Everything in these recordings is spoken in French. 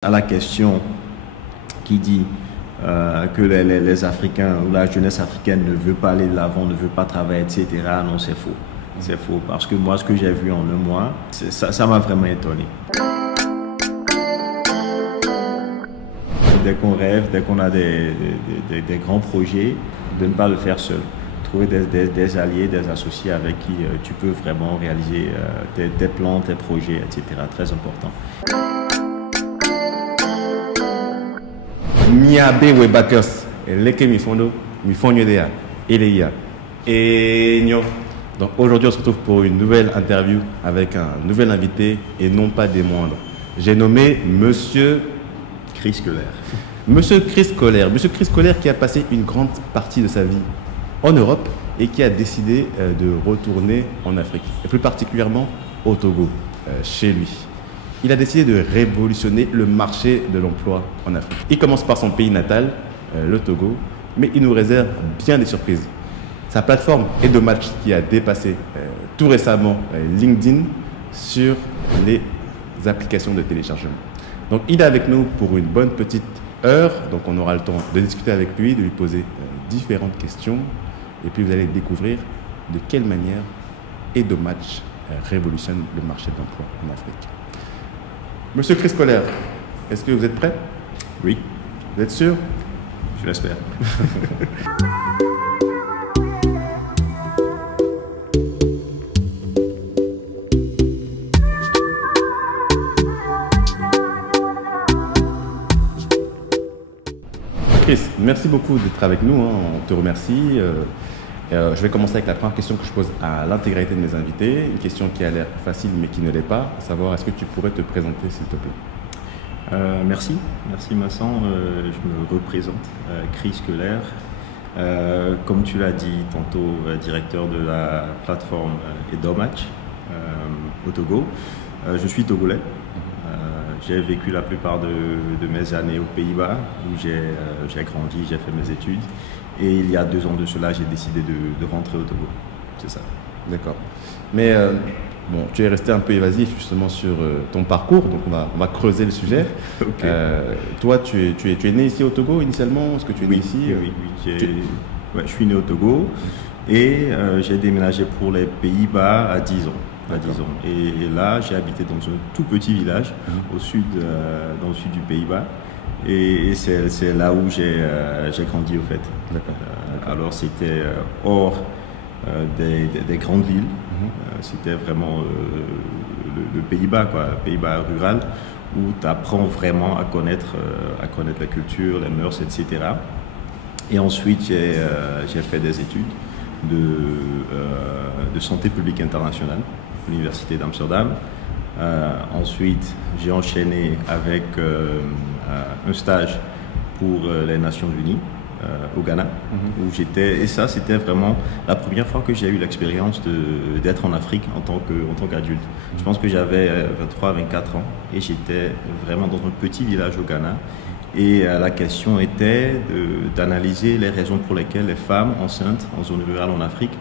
À la question qui dit que les Africains ou la jeunesse africaine ne veut pas aller de l'avant, ne veut pas travailler, etc. Non, c'est faux. C'est faux parce que moi, ce que j'ai vu en un mois, ça m'a vraiment étonné. Dès qu'on rêve, dès qu'on a des grands projets, de ne pas le faire seul. Trouver des alliés, des associés avec qui tu peux vraiment réaliser tes plans, tes projets, etc. Très important. Miabe Webakers, leke mifondo, mifonyo dea, eleia. Et donc aujourd'hui on se retrouve pour une nouvelle interview avec un nouvel invité et non pas des moindres. J'ai nommé Monsieur Chris Kohler. Monsieur Chris Kohler. Monsieur Chris Kohler qui a passé une grande partie de sa vie en Europe et qui a décidé de retourner en Afrique, et plus particulièrement au Togo, chez lui. Il a décidé de révolutionner le marché de l'emploi en Afrique. Il commence par son pays natal, le Togo, mais il nous réserve bien des surprises. Sa plateforme Edomatch qui a dépassé tout récemment LinkedIn sur les applications de téléchargement. Donc il est avec nous pour une bonne petite heure, donc on aura le temps de discuter avec lui, de lui poser différentes questions, et puis vous allez découvrir de quelle manière Edomatch révolutionne le marché de l'emploi en Afrique. Monsieur Chris Kohler, est-ce que vous êtes prêt? Oui. Vous êtes sûr? Je l'espère. Chris, merci beaucoup d'être avec nous, hein. On te remercie. Je vais commencer avec la première question que je pose à l'intégralité de mes invités. Une question qui a l'air facile mais qui ne l'est pas. À savoir, est-ce que tu pourrais te présenter s'il te plaît? Merci Massan. Je me représente, Chris Kohler. Comme tu l'as dit tantôt, directeur de la plateforme Edomatch au Togo. Je suis togolais. J'ai vécu la plupart de mes années aux Pays-Bas où j'ai grandi, j'ai fait mes études. Et il y a 2 ans de cela, j'ai décidé de rentrer au Togo. C'est ça. D'accord. Mais bon, tu es resté un peu évasif justement sur ton parcours, donc on va creuser le sujet. Okay. Toi, tu es né ici au Togo initialement? Est-ce que tu es né ici? Oui. Ouais, je suis né au Togo et j'ai déménagé pour les Pays-Bas à 10 ans. Et là, j'ai habité dans un tout petit village au sud, dans le sud du Pays-Bas. Et c'est là où j'ai grandi au fait. Alors c'était hors des grandes villes. C'était vraiment le Pays-Bas, quoi, Pays-Bas rural, où tu apprends vraiment à connaître la culture, les mœurs, etc. Et ensuite j'ai fait des études de santé publique internationale à l'université d'Amsterdam. Ensuite, j'ai enchaîné avec un stage pour les Nations Unies au Ghana, où j'étais, et ça c'était vraiment la première fois que j'ai eu l'expérience d'être en Afrique en tant qu'adulte. Je pense que j'avais 23-24 ans et j'étais vraiment dans un petit village au Ghana. Et la question était d'analyser les raisons pour lesquelles les femmes enceintes en zone rurale en Afrique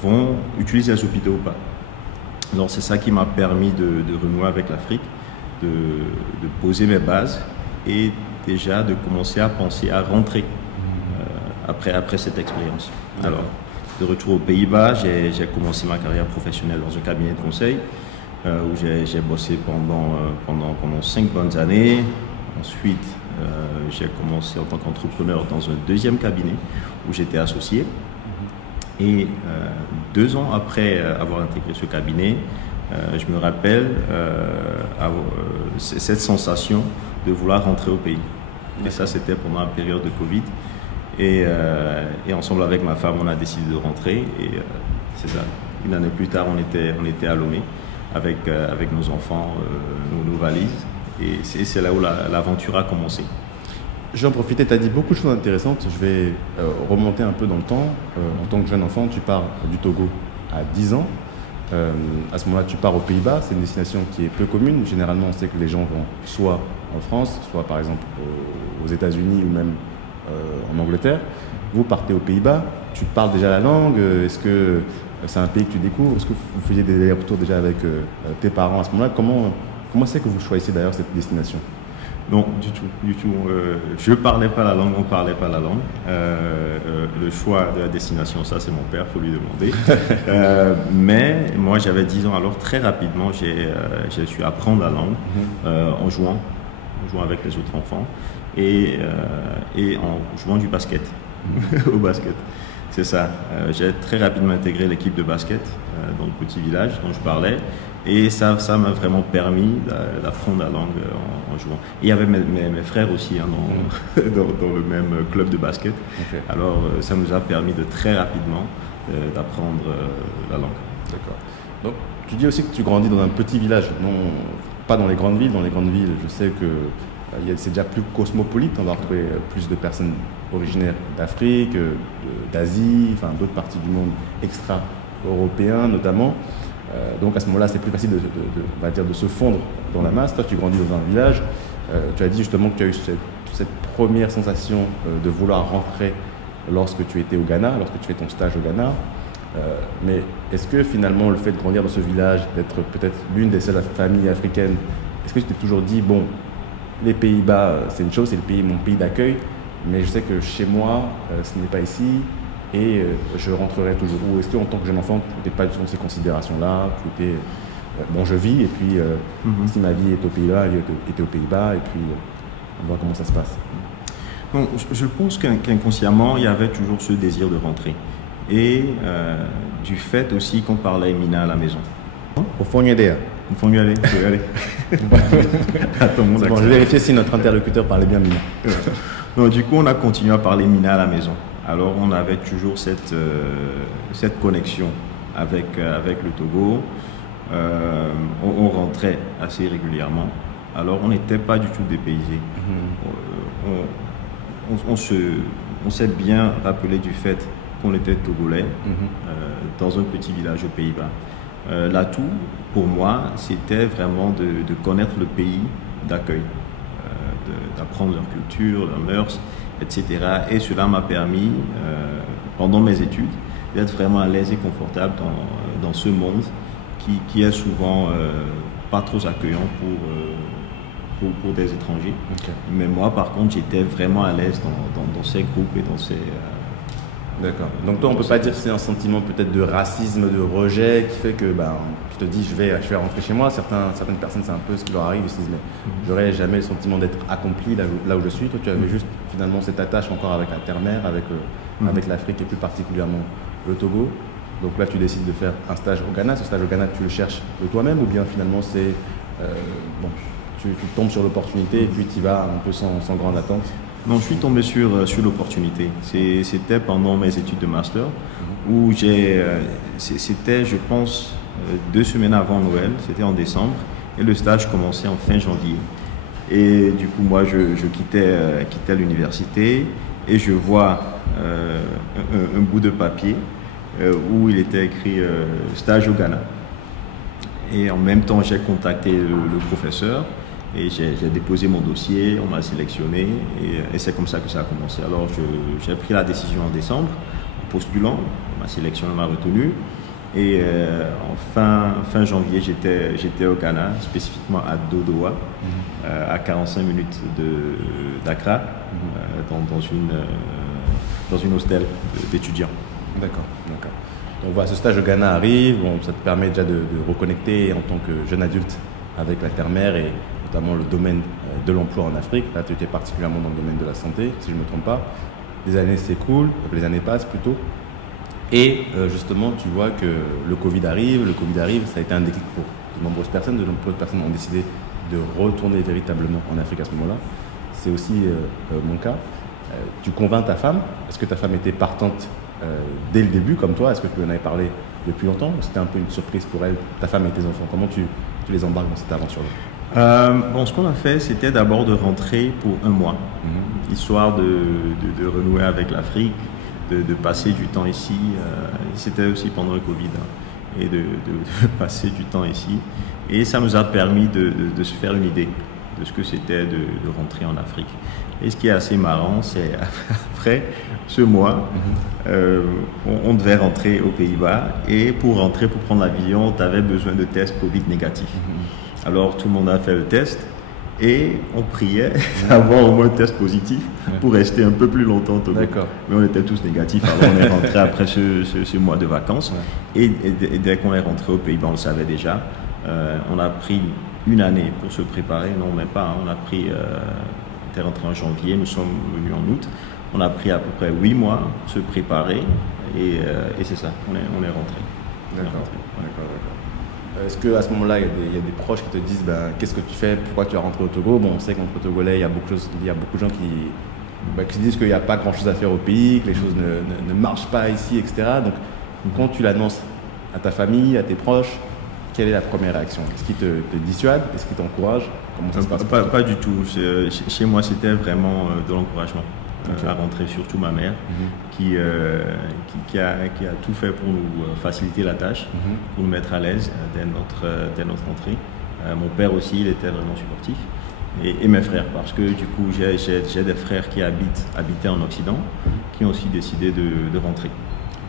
vont utiliser les hôpitaux ou pas. Donc c'est ça qui m'a permis de renouer avec l'Afrique, de poser mes bases et déjà de commencer à penser à rentrer après cette expérience. Alors, de retour aux Pays-Bas, j'ai commencé ma carrière professionnelle dans un cabinet de conseil où j'ai bossé pendant 5 bonnes années. Ensuite, j'ai commencé en tant qu'entrepreneur dans un deuxième cabinet où j'étais associé. Et 2 ans après avoir intégré ce cabinet, je me rappelle cette sensation de vouloir rentrer au pays. Et ça, c'était pendant la période de Covid. Et ensemble avec ma femme, on a décidé de rentrer. Et c'est ça. Une année plus tard, on était à Lomé avec nos enfants, nos valises. Et c'est là où l'aventure a commencé. Je vais en profiter, tu as dit beaucoup de choses intéressantes. Je vais remonter un peu dans le temps. En tant que jeune enfant, tu pars du Togo à 10 ans. À ce moment-là, tu pars aux Pays-Bas. C'est une destination qui est peu commune. Généralement, on sait que les gens vont soit en France, soit par exemple aux États-Unis ou même en Angleterre. Vous partez aux Pays-Bas. Tu parles déjà la langue. Est-ce que c'est un pays que tu découvres? Est-ce que vous faisiez des allers-retours déjà avec tes parents à ce moment-là? Comment c'est que vous choisissez d'ailleurs cette destination? Non, du tout, du tout. Je parlais pas la langue, on parlait pas la langue. Le choix de la destination, ça c'est mon père, faut lui demander. Mais moi j'avais 10 ans, alors très rapidement j'ai su apprendre la langue en jouant avec les autres enfants et en jouant du basket, au basket. C'est ça. J'ai très rapidement intégré l'équipe de basket dans le petit village dont je parlais. Et ça m'a vraiment permis d'apprendre la langue en jouant. Et il y avait mes frères aussi hein, dans le même club de basket. Okay. Alors ça nous a permis de très rapidement d'apprendre la langue. D'accord. Donc tu dis aussi que tu grandis dans un petit village, non, pas dans les grandes villes. Dans les grandes villes, je sais que c'est déjà plus cosmopolite. On va retrouver plus de personnes originaires d'Afrique, d'Asie, enfin d'autres parties du monde extra-européens notamment. Donc à ce moment-là, c'est plus facile on va dire, de se fondre dans la masse. Toi, tu grandis dans un village. Tu as dit justement que tu as eu cette première sensation de vouloir rentrer lorsque tu étais au Ghana, lorsque tu fais ton stage au Ghana. Mais est-ce que finalement, le fait de grandir dans ce village, d'être peut-être l'une des seules familles africaines, est-ce que tu t'es toujours dit, bon, les Pays-Bas, c'est une chose, c'est mon pays d'accueil, mais je sais que chez moi, ce n'est pas ici. Et je rentrerai toujours. Ou est-ce qu'en tant que jeune enfant, tu n'étais pas dans ces considérations-là, tu étais, bon, je vis, et puis si ma vie est au Pays-Bas, elle était aux Pays-Bas, et puis on voit comment ça se passe. Bon, je pense qu'inconsciemment, il y avait toujours ce désir de rentrer. Et du fait aussi qu'on parlait Mina à la maison. Au fond, il y a des. Au fond, il y a des. Attends, bon, je vais vérifier si notre interlocuteur parlait bien Mina. Donc, du coup, on a continué à parler Mina à la maison. Alors on avait toujours cette connexion avec le Togo. On rentrait assez régulièrement. Alors on n'était pas du tout dépaysés. On s'est bien rappelé du fait qu'on était Togolais dans un petit village aux Pays-Bas. L'atout pour moi, c'était vraiment de connaître le pays d'accueil, d'apprendre leur culture, leurs mœurs, etc. Et cela m'a permis, pendant mes études, d'être vraiment à l'aise et confortable dans ce monde qui est souvent pas trop accueillant pour des étrangers. Okay. Mais moi, par contre, j'étais vraiment à l'aise dans ces groupes et dans ces... D'accord. Donc toi, on ne peut pas dire que c'est un sentiment peut-être de racisme, de rejet qui fait que tu te dis je vais rentrer chez moi. Certaines personnes, c'est un peu ce qui leur arrive. Ils se disent mais j'aurais jamais le sentiment d'être accompli là où je suis. Toi, tu avais juste finalement cette attache encore avec la terre-mère, avec l'Afrique et plus particulièrement le Togo. Donc là, tu décides de faire un stage au Ghana. Ce stage au Ghana, tu le cherches de toi-même ou bien finalement c'est tu tombes sur l'opportunité et puis tu y vas un peu sans grande attente? Non, je suis tombé sur l'opportunité. C'était pendant mes études de master où c'était, je pense, 2 semaines avant Noël, c'était en décembre, et le stage commençait en fin janvier. Et du coup, moi, je quittais l'université et je vois un bout de papier où il était écrit stage au Ghana. Et en même temps, j'ai contacté le professeur. Et j'ai déposé mon dossier, on m'a sélectionné et c'est comme ça que ça a commencé. Alors j'ai pris la décision en décembre, en postulant, ma sélection m'a retenu. Et en fin janvier, j'étais au Ghana, spécifiquement à Dodowa, à 45 minutes d'Accra, dans une hostel d'étudiants. D'accord. Donc voilà, ce stage au Ghana arrive, ça te permet déjà de reconnecter en tant que jeune adulte avec la terre-mère et notamment le domaine de l'emploi en Afrique. Là, tu étais particulièrement dans le domaine de la santé, si je ne me trompe pas. Les années s'écoulent, les années passent plutôt. Et justement, tu vois que le Covid arrive, ça a été un déclic pour de nombreuses personnes. De nombreuses personnes ont décidé de retourner véritablement en Afrique à ce moment-là. C'est aussi mon cas. Tu convaincs ta femme. Est-ce que ta femme était partante dès le début, comme toi? Est-ce que tu en avais parlé depuis longtemps? Ou c'était un peu une surprise pour elle, ta femme et tes enfants? Comment tu les embarques dans cette aventure-là? Ce qu'on a fait, c'était d'abord de rentrer pour 1 mois, histoire de renouer avec l'Afrique, de passer du temps ici. C'était aussi pendant le Covid, et de passer du temps ici. Et ça nous a permis de se faire une idée de ce que c'était de rentrer en Afrique. Et ce qui est assez marrant, c'est après ce mois, on devait rentrer aux Pays-Bas. Et pour rentrer, pour prendre l'avion, tu avais besoin de tests Covid négatifs. Alors tout le monde a fait le test Et on priait d'avoir au moins un test positif pour rester un peu plus longtemps au Togo. D'accord. Mais on était tous négatifs. Alors on est rentré après ce mois de vacances. Ouais. Et dès qu'on est rentré aux Pays-Bas, on le savait déjà. On a pris une année pour se préparer. Non, même pas. Hein. On a pris... on était rentré en janvier, nous sommes venus en août. On a pris à peu près 8 mois pour se préparer. Et c'est ça, on est rentré. D'accord. Est-ce qu'à ce moment-là, il y a des proches qui te disent qu'est-ce que tu fais, pourquoi tu es rentré au Togo? Bon, on sait qu'entre Togolais, il y a beaucoup de gens qui disent qu'il n'y a pas grand-chose à faire au pays, que les choses ne marchent pas ici, etc. Donc, quand tu l'annonces à ta famille, à tes proches, quelle est la première réaction? Est-ce qu'ils te dissuadent? Est-ce qu'ils t'encouragent? Comment ça se passe? Pas du tout. Chez moi, c'était vraiment de l'encouragement. À rentrer, surtout ma mère, qui a tout fait pour nous faciliter la tâche, pour nous mettre à l'aise dès notre entrée. Mon père aussi, il était vraiment supportif. Et mes frères, parce que du coup, j'ai des frères qui habitaient en Occident, qui ont aussi décidé de rentrer.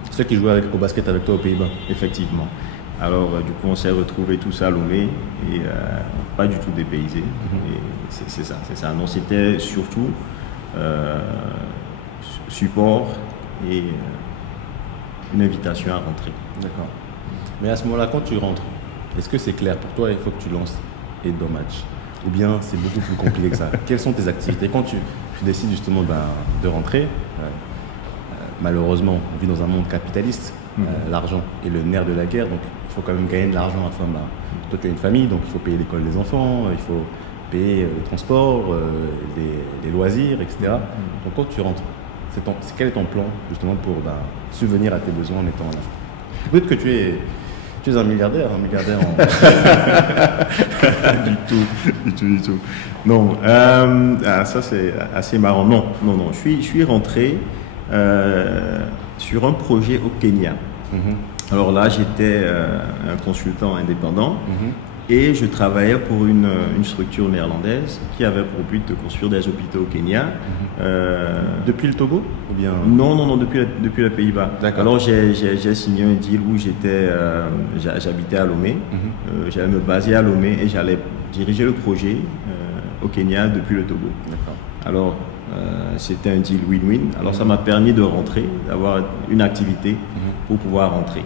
Ceux qui jouaient au basket avec toi aux Pays-Bas? Effectivement. Alors, du coup, on s'est retrouvés tous à Lomé et pas du tout dépaysés. Et c'est ça. Non, c'était surtout support et une invitation à rentrer. D'accord. Mais à ce moment-là, quand tu rentres, est-ce que c'est clair pour toi, il faut que tu lances Edo Match? Ou bien c'est beaucoup plus compliqué que ça? Quelles sont tes activités? Quand tu décides justement de rentrer, malheureusement, on vit dans un monde capitaliste. L'argent est le nerf de la guerre, donc il faut quand même gagner de l'argent à fond. Toi, tu as une famille, donc il faut payer l'école des enfants, il faut payer le transport, les loisirs, etc. Donc quand tu rentres, quel est ton plan justement pour subvenir à tes besoins en étant là? Peut-être que tu es un milliardaire en... Du tout. Non, ça c'est assez marrant. Non. Je suis rentré sur un projet au Kenya. Alors là, j'étais un consultant indépendant. Et je travaillais pour une structure néerlandaise qui avait pour but de construire des hôpitaux au Kenya. Depuis le Togo ou bien... Non, depuis les Pays-Bas. Alors j'ai signé un deal où j'habitais à Lomé. J'allais me baser à Lomé et j'allais diriger le projet au Kenya depuis le Togo. Alors c'était un deal win-win. Alors ça m'a permis de rentrer, d'avoir une activité pour pouvoir rentrer.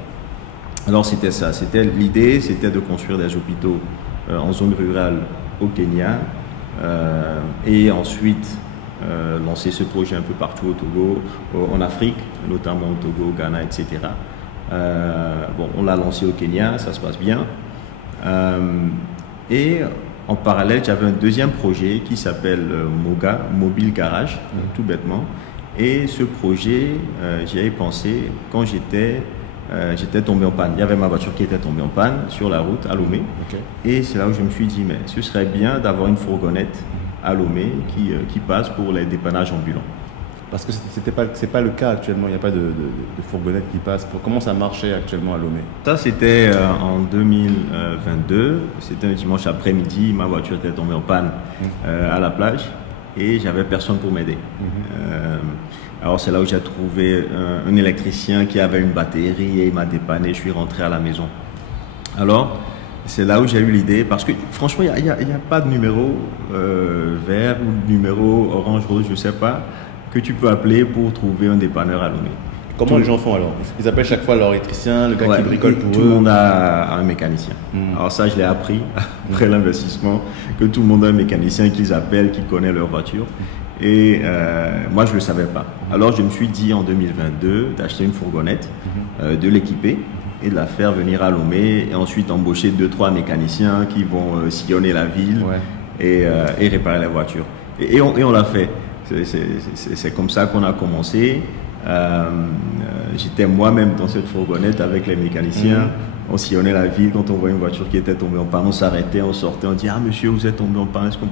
Alors c'était ça, l'idée c'était de construire des hôpitaux en zone rurale au Kenya et ensuite lancer ce projet un peu partout au Togo, en Afrique, notamment au Togo, Ghana, etc. On l'a lancé au Kenya, ça se passe bien. Et en parallèle, j'avais un deuxième projet qui s'appelle MOGA, Mobile Garage, tout bêtement. Et ce projet, j'y avais pensé quand j'étais tombé en panne. Il y avait ma voiture qui était tombée en panne sur la route à Lomé. Et c'est là où je me suis dit, mais ce serait bien d'avoir une fourgonnette à Lomé qui passe pour les dépannages ambulants. Parce que c'est pas le cas actuellement, il n'y a pas de fourgonnette qui passe. Comment ça marchait actuellement à Lomé? Ça, c'était en 2022. C'était un dimanche après-midi. Ma voiture était tombée en panne à la plage et j'avais personne pour m'aider. Alors c'est là où j'ai trouvé un électricien qui avait une batterie et il m'a dépanné, je suis rentré à la maison. Alors c'est là où j'ai eu l'idée, parce que franchement il n'y a pas de numéro vert ou de numéro orange, rose, je ne sais pas, que tu peux appeler pour trouver un dépanneur à Lomé. Comment les gens font alors? Ils appellent chaque fois leur électricien, le gars qui bricole pour eux? Tout le monde a un mécanicien. Alors ça, je l'ai appris après l'investissement, que tout le monde a un mécanicien qu'ils appellent, qui connaît leur voiture. Et moi, je ne le savais pas. Alors, je me suis dit en 2022 d'acheter une fourgonnette, de l'équiper et de la faire venir à Lomé et ensuite embaucher 2-3 mécaniciens qui vont sillonner la ville et réparer la voiture. Et on l'a fait. C'est comme ça qu'on a commencé. J'étais moi-même dans cette fourgonnette avec les mécaniciens. On sillonnait la ville quand on voyait une voiture qui était tombée en panne. On s'arrêtait, on sortait, on dit « Ah monsieur, vous êtes tombé en panne, est-ce qu'on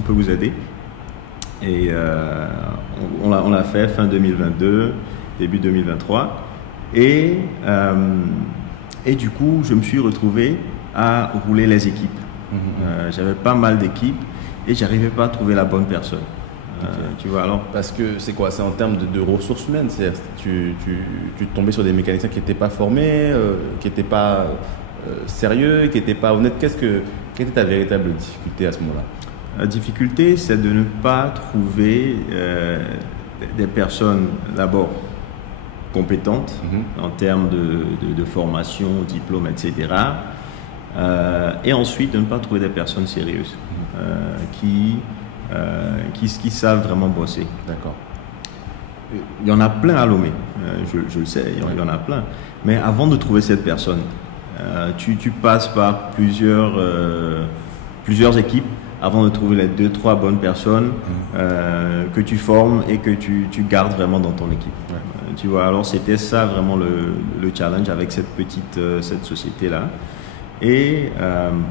peut vous aider ?» Et on l'a fait fin 2022, début 2023. Et du coup, je me suis retrouvé à rouler les équipes. J'avais pas mal d'équipes et j'arrivais pas à trouver la bonne personne. Tu vois, alors parce que c'est quoi? C'est en termes de ressources humaines. Tu tombais sur des mécaniciens qui n'étaient pas formés, qui n'étaient pas sérieux, qui n'étaient pas honnêtes. Quelle était ta véritable difficulté à ce moment-là? La difficulté, c'est de ne pas trouver des personnes d'abord compétentes en termes de formation, diplôme, etc. Et ensuite, de ne pas trouver des personnes sérieuses qui savent vraiment bosser. D'accord. Il y en a plein à Lomé, je le sais, il y en a plein. Mais avant de trouver cette personne, tu passes par plusieurs équipes avant de trouver les 2-3 bonnes personnes que tu formes et que tu gardes vraiment dans ton équipe. Tu vois, alors c'était ça vraiment le challenge avec cette société-là. Et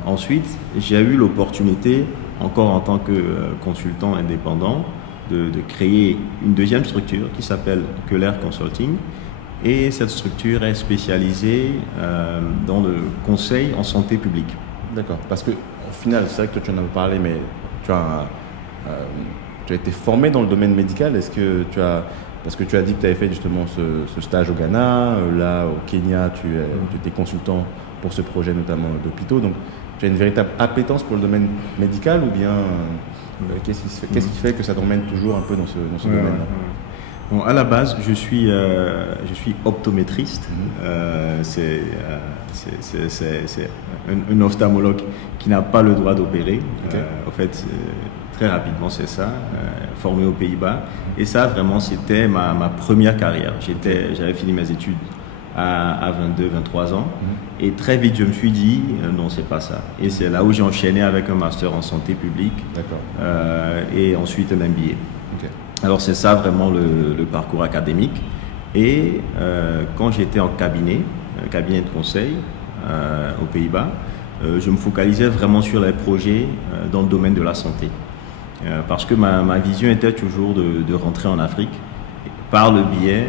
ensuite, j'ai eu l'opportunité, encore en tant que consultant indépendant, de créer une deuxième structure qui s'appelle Keller Consulting. Et cette structure est spécialisée dans le conseil en santé publique. D'accord, parce qu'au final, c'est vrai que toi tu en as parlé, mais tu as été formé dans le domaine médical. Est-ce que parce que tu as dit que tu avais fait justement ce stage au Ghana, là au Kenya, tu étais consultant pour ce projet notamment d'hôpitaux, donc tu as une véritable appétence pour le domaine médical ou bien qu'est-ce qui fait que ça t'emmène toujours un peu dans ce domaine-là? Bon, à la base, je suis optométriste. C'est un ophtalmologue qui n'a pas le droit d'opérer. Okay. En fait, très rapidement, c'est ça. Formé aux Pays-Bas. Et ça, vraiment, c'était ma première carrière. J'avais fini mes études à 22, 23 ans. Et très vite, je me suis dit, non, c'est pas ça. Et c'est là où j'ai enchaîné avec un master en santé publique. Et ensuite un MBA. Okay. Alors c'est ça vraiment le parcours académique. Et quand j'étais en cabinet de conseil aux Pays-Bas, je me focalisais vraiment sur les projets dans le domaine de la santé. Parce que ma vision était toujours de rentrer en Afrique par le biais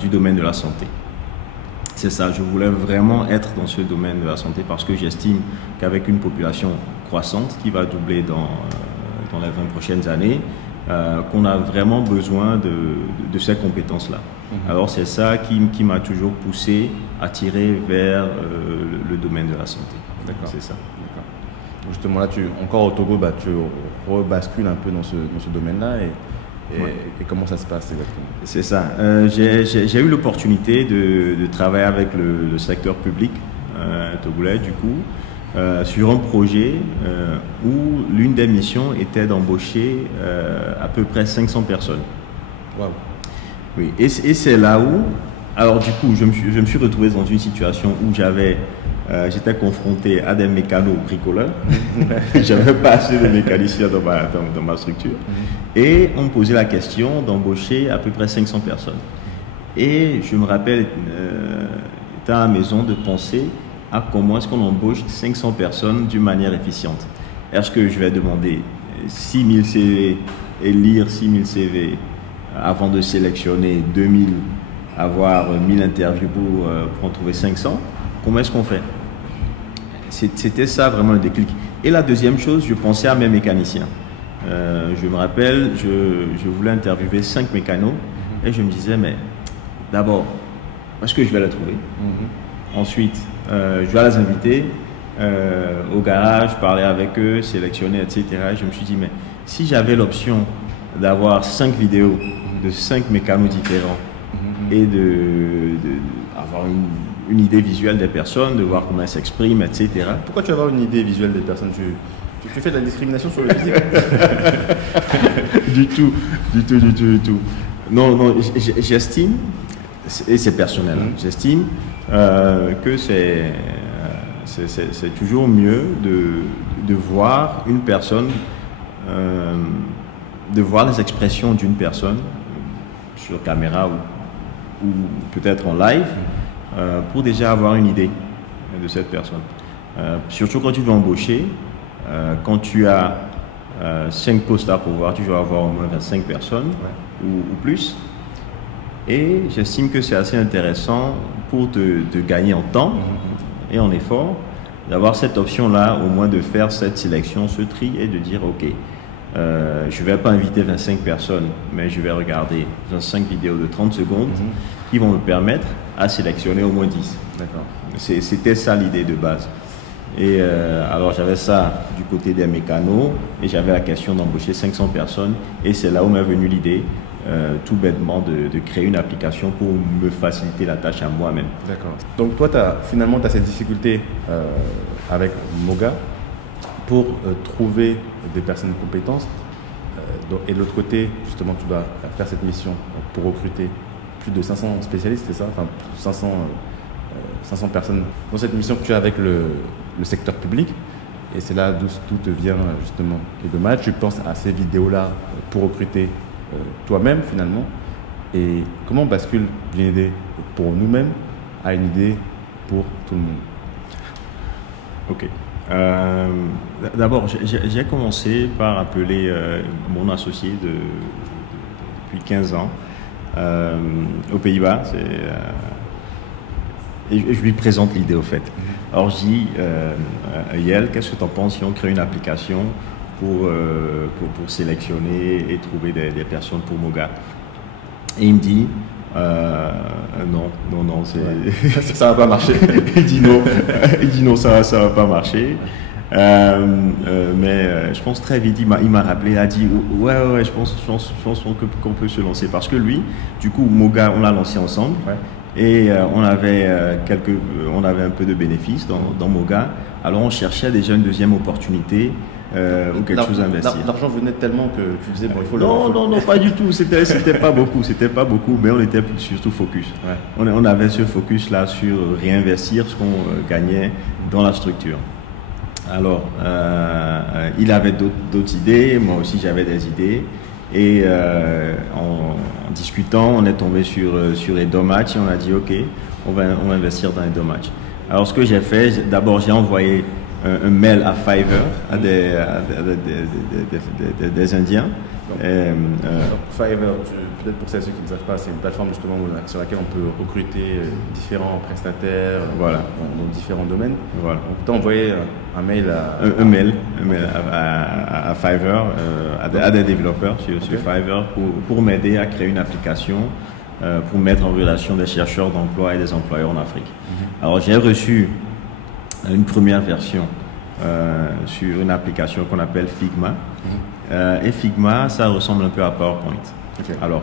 du domaine de la santé. C'est ça, je voulais vraiment être dans ce domaine de la santé parce que j'estime qu'avec une population croissante qui va doubler dans les 20 prochaines années, qu'on a vraiment besoin de ces compétences-là. Alors c'est ça qui m'a toujours poussé à tirer vers le domaine de la santé. D'accord. C'est ça. D'accord. Justement là, encore au Togo, tu rebascules un peu dans ce domaine-là et comment ça se passe exactement? C'est ça. J'ai eu l'opportunité de travailler avec le secteur public togolais du coup. Sur un projet où l'une des missions était d'embaucher à peu près 500 personnes. Wow. Oui, et c'est là où, alors du coup, je me suis retrouvé dans une situation où j'étais confronté à des mécanos bricoleurs. J'avais pas assez de mécaniciens dans ma structure. Et on me posait la question d'embaucher à peu près 500 personnes. Et je me rappelle, étant à la maison, de penser à comment est-ce qu'on embauche 500 personnes d'une manière efficiente. Est-ce que je vais demander 6000 CV et lire 6000 CV avant de sélectionner 2000, avoir 1000 interviews pour en trouver 500? Comment est-ce qu'on fait? C'était ça vraiment le déclic. Et la deuxième chose, je pensais à mes mécaniciens. Je me rappelle, je voulais interviewer 5 mécanos et je me disais, mais d'abord, est-ce que je vais les trouver? Ensuite, je vais les inviter au garage, parler avec eux, sélectionner, etc. Je me suis dit, mais si j'avais l'option d'avoir 5 vidéos de 5 mécanos différents et d'avoir une idée visuelle des personnes, de voir comment elles s'expriment, etc. Pourquoi tu vas avoir une idée visuelle des personnes? Tu fais de la discrimination sur le physique? Du tout. Non, j'estime, et c'est personnel, j'estime que c'est toujours mieux de voir une personne, de voir les expressions d'une personne sur caméra ou peut-être en live pour déjà avoir une idée de cette personne. Surtout quand tu veux embaucher, quand tu as 5 postes à pourvoir, tu vas avoir au moins 25 personnes ou plus. Et j'estime que c'est assez intéressant pour te gagner en temps et en effort, d'avoir cette option-là, au moins de faire cette sélection, ce tri et de dire ok, je ne vais pas inviter 25 personnes, mais je vais regarder 25 vidéos de 30 secondes qui vont me permettre à sélectionner au moins 10. D'accord. C'était ça l'idée de base. Et alors j'avais ça du côté des mécanos et j'avais la question d'embaucher 500 personnes et c'est là où m'est venue l'idée tout bêtement de créer une application pour me faciliter la tâche à moi-même. D'accord. Donc toi, finalement, tu as cette difficulté avec Moga pour trouver des personnes compétentes. Et de l'autre côté, justement, tu dois faire cette mission pour recruter plus de 500 spécialistes, c'est ça? Enfin, 500 personnes dans cette mission que tu as avec le secteur public. Et c'est là d'où tout te vient, justement. Et dommage, tu penses à ces vidéos-là pour recruter toi-même, finalement. Et comment on bascule d'une idée pour nous-mêmes à une idée pour tout le monde? Ok. D'abord, j'ai commencé par appeler mon associé depuis 15 ans aux Pays-Bas. Et je lui présente l'idée au fait. Alors je dis, Yael, qu'est-ce que tu en penses si on crée une application pour sélectionner et trouver des personnes pour Moga? Et il me dit, non, ça va pas marcher. Il dit non, ça va pas marcher. Mais je pense très vite, il m'a rappelé, il a dit ouais, je pense qu'on peut se lancer parce que lui, du coup, Moga, on l'a lancé ensemble. Ouais. Et on avait un peu de bénéfices dans Moga. Alors on cherchait déjà une deuxième opportunité ou quelque chose à investir. L'argent venait tellement que tu disais bon, il faut non, pas du tout. C'était pas beaucoup, mais on était surtout focus. Ouais. On avait ce focus là sur réinvestir ce qu'on gagnait dans la structure. Alors il avait d'autres idées, moi aussi j'avais des idées. Et en discutant, on est tombé sur Edomatch et on a dit ok, on va investir dans Edomatch. Alors ce que j'ai fait, d'abord j'ai envoyé un mail à Fiverr, à des Indiens. Donc, Fiverr, peut-être pour ceux qui ne savent pas, c'est une plateforme justement sur laquelle on peut recruter différents prestataires dans différents domaines. Voilà. Donc tu as envoyé un mail à Fiverr, à des développeurs sur Fiverr pour m'aider à créer une application pour mettre en relation des chercheurs d'emploi et des employeurs en Afrique. Alors j'ai reçu une première version sur une application qu'on appelle Figma. Et Figma, ça ressemble un peu à PowerPoint. Okay. Alors,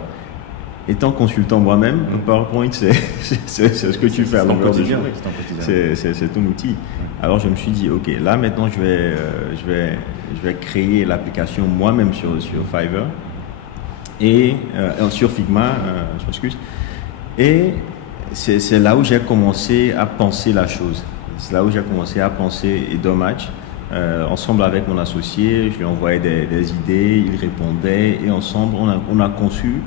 étant consultant moi-même, PowerPoint, c'est ce que tu fais à longueur de journée. C'est ton outil. Alors, je me suis dit, ok, là maintenant, je vais créer l'application moi-même sur Fiverr et sur Figma, je m'excuse. Et c'est là où j'ai commencé à penser la chose. C'est là où j'ai commencé à penser Edomatch. Ensemble avec mon associé, je lui envoyais des idées, il répondait et ensemble on a conçu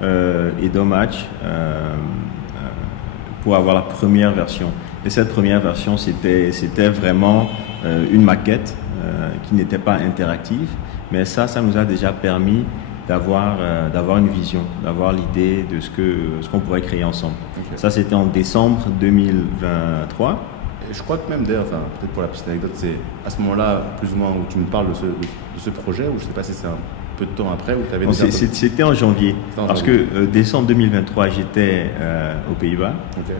Edomatch pour avoir la première version. Et cette première version, c'était vraiment une maquette qui n'était pas interactive, mais ça nous a déjà permis d'avoir une vision, d'avoir l'idée de ce qu'on pourrait créer ensemble. Okay. Ça, c'était en décembre 2023. Je crois que même d'ailleurs, peut-être pour la petite anecdote, c'est à ce moment-là, plus ou moins, où tu me parles de ce projet, ou je ne sais pas si c'est un peu de temps après, ou tu avais déjà... C'était en janvier, parce que décembre 2023, j'étais aux Pays-Bas, okay.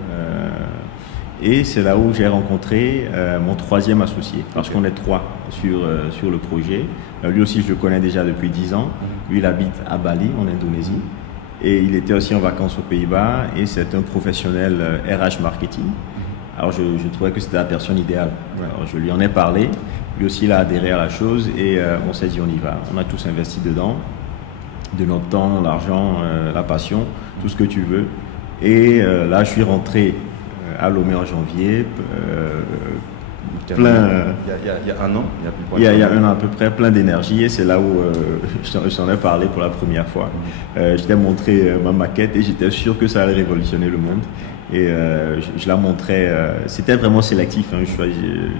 Et c'est là où j'ai rencontré mon troisième associé, parce qu'on est trois sur le projet. Lui aussi, je le connais déjà depuis 10 ans. Lui, il habite à Bali, en Indonésie, et il était aussi en vacances aux Pays-Bas, et c'est un professionnel RH marketing. Alors je trouvais que c'était la personne idéale. Alors je lui en ai parlé, lui aussi il a adhéré à la chose et on s'est dit on y va. On a tous investi dedans, de notre temps, l'argent, la passion, tout ce que tu veux. Et là je suis rentré à Lomé en janvier, il y a un an, il y a un an à peu près, plein d'énergie et c'est là où je t'en ai parlé pour la première fois. Je t'ai montré ma maquette et j'étais sûr que ça allait révolutionner le monde. Et je la montrais, c'était vraiment sélectif, hein,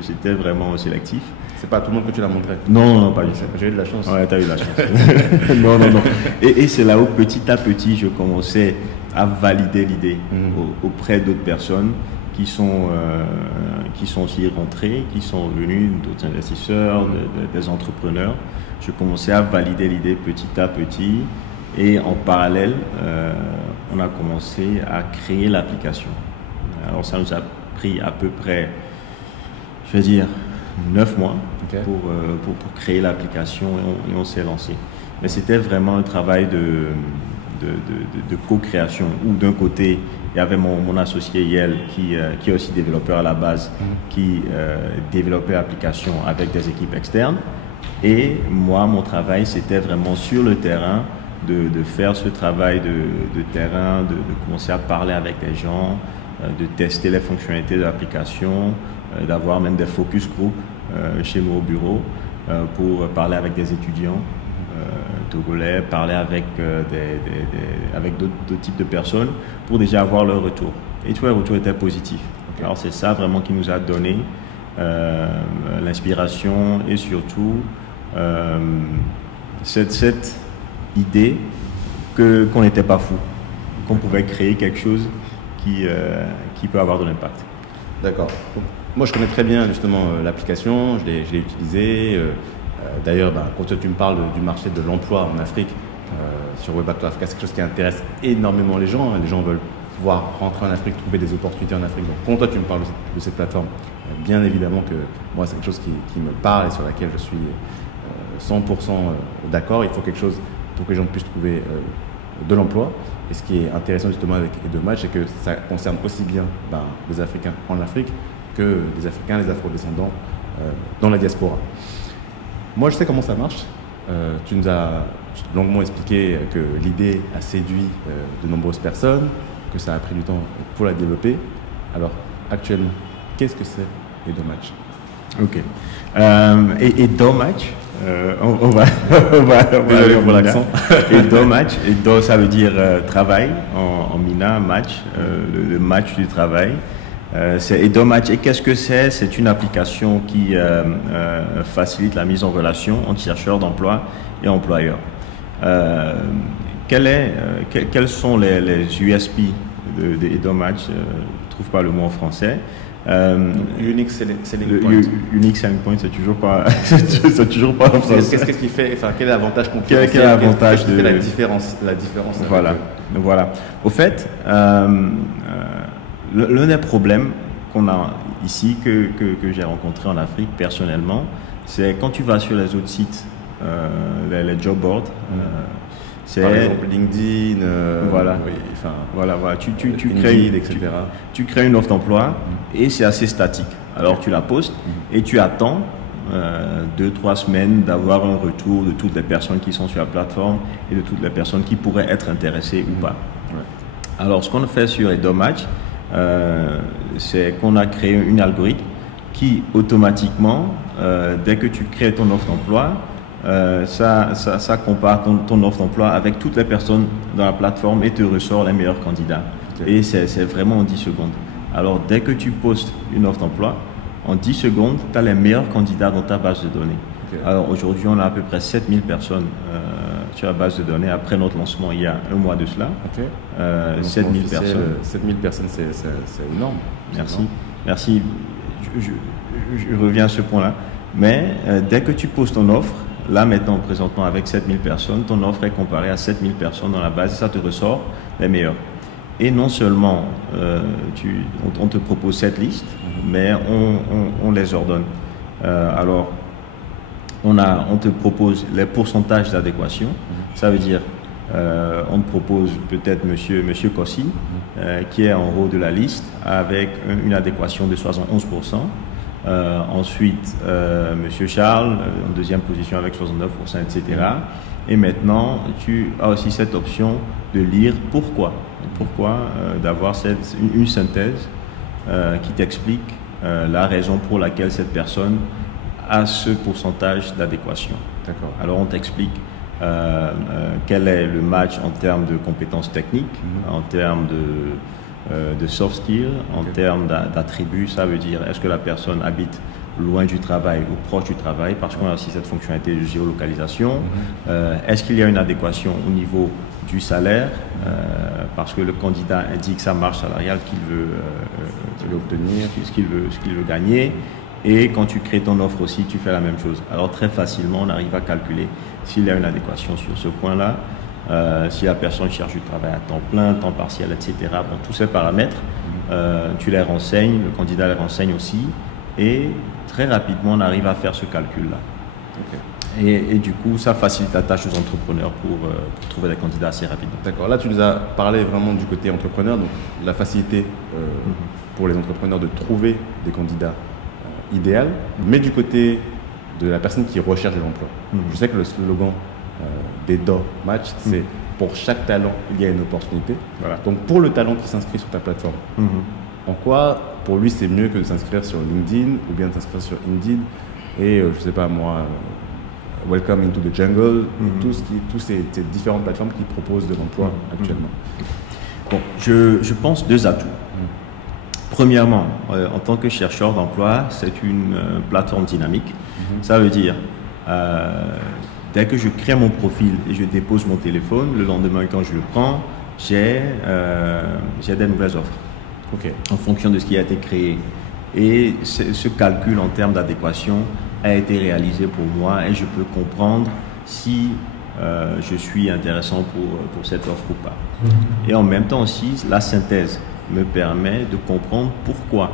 j'étais vraiment sélectif. C'est pas à tout le monde que tu l'as montré? Non, pas du tout. J'ai eu de la chance. Ouais, t'as eu de la chance. Non. Et c'est là où petit à petit, je commençais à valider l'idée auprès d'autres personnes qui sont aussi rentrés, qui sont venus, d'autres investisseurs, des entrepreneurs. Je commençais à valider l'idée petit à petit et en parallèle, on a commencé à créer l'application. Alors ça nous a pris à peu près, je vais dire, 9 mois Ok. pour créer l'application et on s'est lancé. Mais c'était vraiment un travail de co-création où d'un côté, il y avait mon associé Yael qui est aussi développeur à la base, qui développait l'application avec des équipes externes. Et moi, mon travail, c'était vraiment sur le terrain de faire ce travail de terrain, de commencer à parler avec les gens, de tester les fonctionnalités de l'application, d'avoir même des focus group chez nous au bureau pour parler avec des étudiants togolais, parler avec, avec d'autres types de personnes pour déjà avoir leur retour. Et tous les retours étaient positifs. Okay. Alors c'est ça vraiment qui nous a donné l'inspiration et surtout cette idée qu'on n'était pas fou, qu'on pouvait créer quelque chose qui peut avoir de l'impact. D'accord. Moi, je connais très bien justement l'application, je l'ai utilisée. D'ailleurs, quand tu me parles du marché de l'emploi en Afrique, sur Web2 Africa, c'est quelque chose qui intéresse énormément les gens. Les gens veulent pouvoir rentrer en Afrique, trouver des opportunités en Afrique. Donc, quand toi, tu me parles de cette plateforme, bien évidemment que moi, c'est quelque chose qui me parle et sur laquelle je suis 100% d'accord. Il faut quelque chose pour que les gens puissent trouver de l'emploi. Et ce qui est intéressant justement avec Edomatch, c'est que ça concerne aussi bien les Africains en Afrique que les Africains, les Afro-descendants dans la diaspora. Moi, je sais comment ça marche. Tu nous as longuement expliqué que l'idée a séduit de nombreuses personnes, que ça a pris du temps pour la développer. Alors, actuellement, qu'est-ce que c'est Edomatch? Ok. Edomatch, on va aller pour l'accent. Edomatch, Edo, ça veut dire travail en mina, match, le match du travail. C'est Edomatch. Et qu'est-ce que c'est? C'est une application qui facilite la mise en relation entre chercheurs d'emploi et employeurs. Quels sont les USP de Edomatch? Je ne trouve pas le mot en français. Unique selling point. Unique selling point, c'est toujours pas, c'est toujours pas en français. Qu'est-ce qui fait, enfin, quel est l'avantage concurrentiel? Quel est l'avantage de la différence Voilà. Au fait, l'un des problèmes qu'on a ici, que j'ai rencontré en Afrique personnellement, c'est quand tu vas sur les autres sites, les job boards, c'est par exemple LinkedIn, voilà. Oui, voilà. Tu Indeed, etc. Tu crées une offre d'emploi et c'est assez statique. Alors tu la postes et tu attends 2-3 semaines d'avoir un retour de toutes les personnes qui sont sur la plateforme et de toutes les personnes qui pourraient être intéressées ou pas. Ouais. Alors ce qu'on fait sur Edomatch, c'est qu'on a créé une algorithme qui automatiquement, dès que tu crées ton offre d'emploi, ça compare ton offre d'emploi avec toutes les personnes dans la plateforme et te ressort les meilleurs candidats. Okay. Et c'est vraiment en 10 secondes. Alors, dès que tu postes une offre d'emploi, en 10 secondes, tu as les meilleurs candidats dans ta base de données. Okay. Alors, aujourd'hui, on a à peu près 7000 personnes sur la base de données après notre lancement il y a un mois de cela. Okay. 7000 personnes. 7000 personnes, c'est énorme. Merci. Je reviens à ce point-là. Mais dès que tu postes ton offre, là maintenant, présentement, avec 7000 personnes, ton offre est comparée à 7000 personnes dans la base et ça te ressort les meilleurs. Et non seulement on te propose cette liste, mais on les ordonne. Alors, on te propose les pourcentages d'adéquation. Ça veut dire, on te propose peut-être monsieur Kossi, qui est en haut de la liste, avec une adéquation de 71%. Ensuite, Monsieur Charles, en deuxième position avec 69%, etc. Et maintenant, tu as aussi cette option de lire pourquoi d'avoir une synthèse qui t'explique la raison pour laquelle cette personne a ce pourcentage d'adéquation. D'accord. Alors, on t'explique quel est le match en termes de compétences techniques, en termes de soft skills, en termes d'attributs. Ça veut dire, est-ce que la personne habite loin du travail ou proche du travail, parce qu'on a aussi cette fonctionnalité de géolocalisation. Est-ce qu'il y a une adéquation au niveau du salaire, parce que le candidat indique sa marge salariale qu'il veut obtenir, ce qu'il veut gagner. Et quand tu crées ton offre aussi, tu fais la même chose. Alors très facilement, on arrive à calculer s'il y a une adéquation sur ce point-là. Si la personne cherche du travail à temps plein, temps partiel, etc. Bon, tous ces paramètres, tu les renseignes, le candidat les renseigne aussi. et très rapidement on arrive à faire ce calcul-là. Ok. Et du coup, ça facilite la tâche aux entrepreneurs pour trouver des candidats assez rapidement. D'accord. Là, tu nous as parlé vraiment du côté entrepreneur, donc la facilité pour les entrepreneurs de trouver des candidats idéaux, mais du côté de la personne qui recherche de l'emploi. Je sais que le slogan des DO Match, c'est pour chaque talent, il y a une opportunité. Voilà. Donc, pour le talent qui s'inscrit sur ta plateforme, en quoi, pour lui, c'est mieux que de s'inscrire sur LinkedIn ou bien de s'inscrire sur Indeed et, je ne sais pas moi, Welcome into the Jungle, tous ces différentes plateformes qui proposent de l'emploi actuellement. Bon, je pense deux atouts. Premièrement, en tant que chercheur d'emploi, c'est une plateforme dynamique. Ça veut dire, dès que je crée mon profil et je dépose mon téléphone, le lendemain quand je le prends, j'ai des nouvelles offres. Ok. En fonction de ce qui a été créé. Et ce calcul en termes d'adéquation a été réalisé pour moi et je peux comprendre si je suis intéressant pour cette offre ou pas. Et en même temps aussi, la synthèse me permet de comprendre pourquoi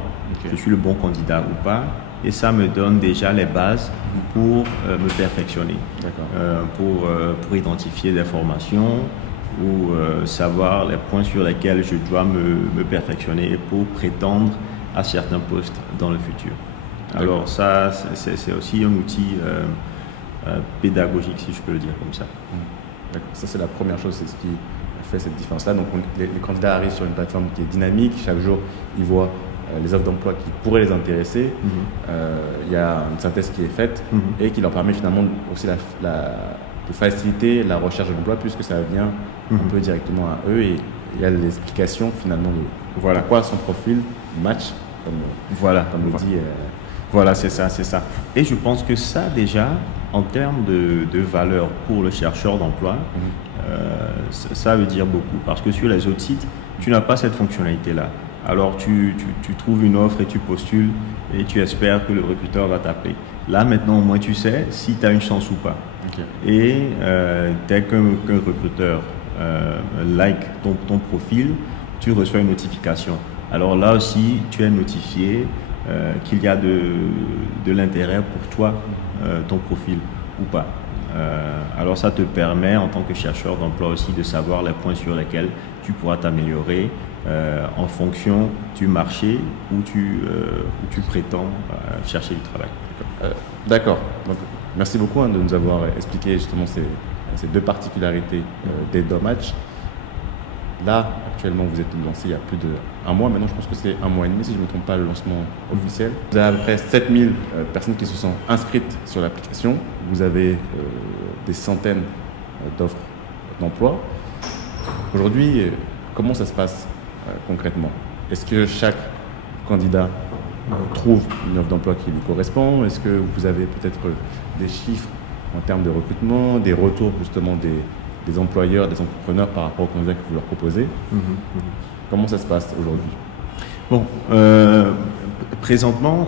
je suis le bon candidat ou pas, et ça me donne déjà les bases pour me perfectionner, pour identifier des formations ou savoir les points sur lesquels je dois me perfectionner pour prétendre à certains postes dans le futur. Alors ça, c'est aussi un outil pédagogique, si je peux le dire comme ça. D'accord. Ça, c'est la première chose, c'est ce qui fait cette différence-là. Donc, les candidats arrivent sur une plateforme qui est dynamique. Chaque jour, ils voient les offres d'emploi qui pourraient les intéresser. Il y a une synthèse qui est faite et qui leur permet finalement aussi de faciliter la recherche de l'emploi puisque ça vient un peu directement à eux et il y a l'explication finalement de pourquoi son profil match, comme le dit. Voilà, c'est ça. Et je pense que ça, déjà, en termes de valeur pour le chercheur d'emploi, ça veut dire beaucoup. Parce que sur les autres sites, tu n'as pas cette fonctionnalité-là. Alors, tu trouves une offre et tu postules et tu espères que le recruteur va t'appeler. Là, maintenant, au moins, tu sais si tu as une chance ou pas. Et dès qu'un recruteur like ton profil, tu reçois une notification. Alors là aussi, tu es notifié qu'il y a de l'intérêt pour toi, ton profil ou pas. Alors ça te permet en tant que chercheur d'emploi aussi de savoir les points sur lesquels tu pourras t'améliorer en fonction du marché où tu prétends chercher du travail. D'accord. Donc, merci beaucoup de nous avoir expliqué justement ces deux particularités des DO Match. Là, actuellement, vous êtes lancé il y a plus d'1 mois. Maintenant, je pense que c'est 1 mois et demi, si je ne me trompe pas, le lancement officiel. Vous avez à peu près 7000 personnes qui se sont inscrites sur l'application. Vous avez des centaines d'offres d'emploi. Aujourd'hui, comment ça se passe concrètement? Est-ce que chaque candidat trouve une offre d'emploi qui lui correspond? Est-ce que vous avez peut-être des chiffres en termes de recrutement, des retours justement des employeurs, des entrepreneurs par rapport aux candidats que vous leur proposez? Comment ça se passe aujourd'hui? Bon, présentement,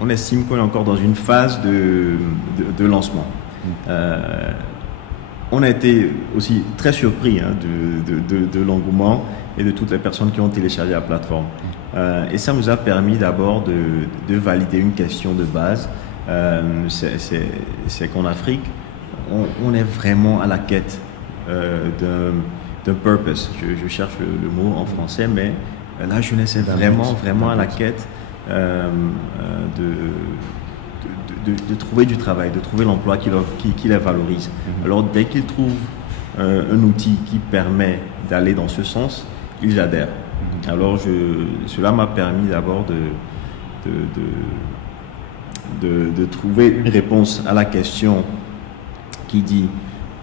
on estime qu'on est encore dans une phase de lancement. On a été aussi très surpris de l'engouement et de toutes les personnes qui ont téléchargé la plateforme. Et ça nous a permis d'abord de valider une question de base. C'est qu'en Afrique, on est vraiment à la quête d'un purpose. Je cherche le mot en français, mais la jeunesse est vraiment à la quête de trouver du travail, de trouver l'emploi qui les valorise. Alors, dès qu'ils trouvent un outil qui permet d'aller dans ce sens, ils adhèrent. Alors, cela m'a permis d'abord de trouver une réponse à la question qui dit